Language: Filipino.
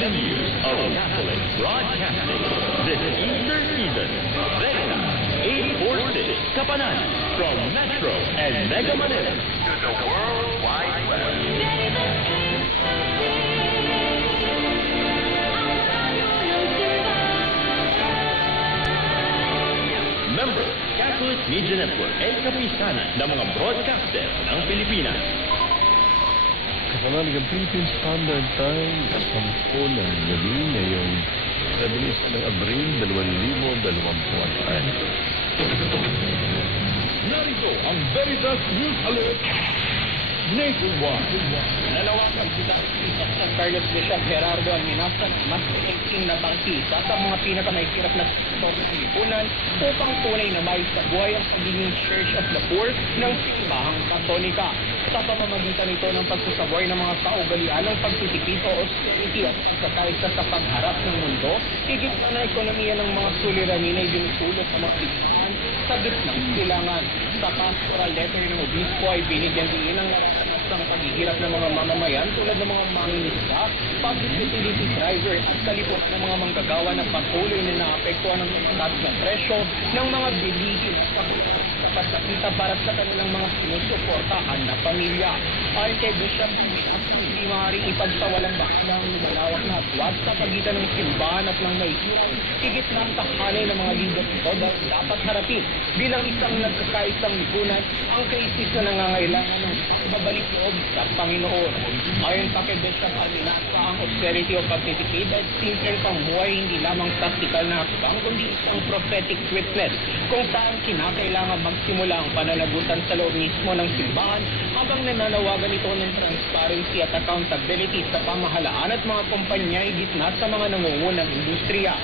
Avenues of Catholic Broadcasting this Easter season. Vecna 846 Kapanan from Metro and Mega Manila to the World Wide Web. Member, Catholic Media Network ay kapisanan ng mga broadcaster ng Pilipinas. Kasama ng Philippine Standard Time, 10 ng gabi ngayong 7 ng Abril, 2024. Narito ang Veritas News Alert nationwide. Nanawagan sila sa San Carlos Bishop Gerardo Alminasan mas maigting na bangkisa sa mga pinakamahirap na sektor ng lipunan upang tunay na maisabuhay ang pagiging Church of the Poor ng simbahang Katolika. Sa pamamagitan nito ng pagsasabuhay ng mga kaugalian ng pagtitipid o austerity at pagkakaisa sa pagharap ng mundo, higit na ekonomiya ng mga suliranin ay dinutulot sa mga lipunan sa gitnang silangan. Sa pastoral letter ng obispo ay binigyan din ng naranasan ng paghihirap ng mga mamamayan tulad ng mga mangingisda, public utility driver at kalipot ng mga manggagawa na patuloy na naapektuhan ng mataas na presyo ng mga bilihin sa sapat na kita para sa kanilang mga sinusuportahan na pamilya. Ayon kay Bishop, hindi maaaring ipagsawalang baka ang lumalawak na atwat sa pagitan ng simbahan at ng maihirap, higit na ang tahanay ng mga lider ito dapat harapin bilang isang nagkakaisang lipunan ang krisis na nangangailangan ng babalik loob sa Panginoon. Ayon pa kay Bishop Arminasa, ang austerity o pagtitipid at simpleng pambuhay hindi lamang praktikal na hakbang kundi isang prophetic witness kung saan kinakailangan magsimula ang pananagutan sa loob mismo ng simbahan habang nananawagan ito ng transparency at accountability sa pamahalaan at mga kumpanya higit na sa mga nangungunang industriya.